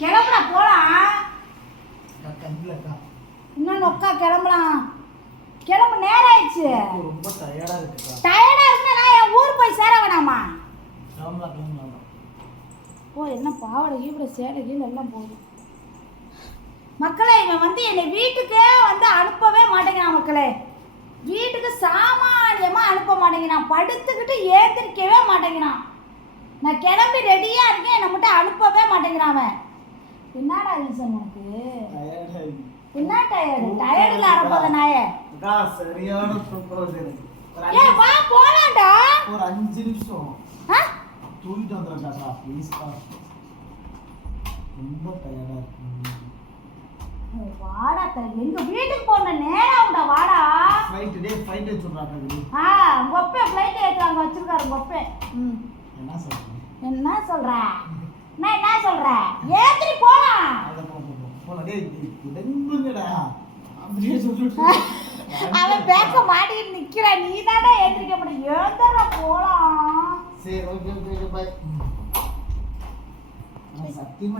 கிளம்புடா போலாம். இன்னும் நொக்கா கிளம்பலாம். கிளம்பு நேரம் ஆயிடுச்சு. ரொம்ப டயர்டா இருக்குக்கா. டயர்டா இருந்தா நான் என் ஊர் போய் சேர வேணாமா? கிளம்பலாம். ஓ என்ன பாவாடை கீழே சேலை கீழே எல்லாம் போகுது. மக்களே இவன் வந்து என்னை வீட்டுக்கே வந்து அனுப்பவே மாட்டேங்கிறான் மக்களே. வீட்டுக்கு சாமானியமாக அனுப்ப மாட்டேங்கிறான். படுத்துக்கிட்டு ஏந்திரிக்கவே மாட்டேங்கிறான். நான் கிளம்பி ரெடியாக இருக்கேன், என்னை மட்டும் அனுப்பவே மாட்டேங்கிறான் அவன். என்னடா ரீசன் உனக்கு? என்ன டயர்டு? டயர்டில் அனுப்பாத நாயே. சரியான சூப்பர் இருக்கு. ஏன் வா போலாம்டா. ஒரு 5 நிமிஷம் தூங்கிட்டு வந்துடுறேன்டா ப்ளீஸ்டா. ரொம்ப டயர்டா இருக்கு. வாடா எங்க வீட்டுக்கு போன நேரம் உண்டா வாடா. ஃளைட் சொல்றாங்க. உங்க அப்பா ஃளைட் ஏத்துறாங்க வச்சிருக்காரு உங்க அப்பா. என்ன சொல்ற? நான் என்ன சொல்றேன்? ஏத்திரி போலாம். டேய் இடங்குங்கடா. அப்படியே சொல்லிட்டு அவன் பேக்க மாட்டிட்டு நிக்கிறான். நீ தானே ஏத்திரிக்க முடியும். ஏந்தற போலாம். சரி ஓகே பை. சத்தியமா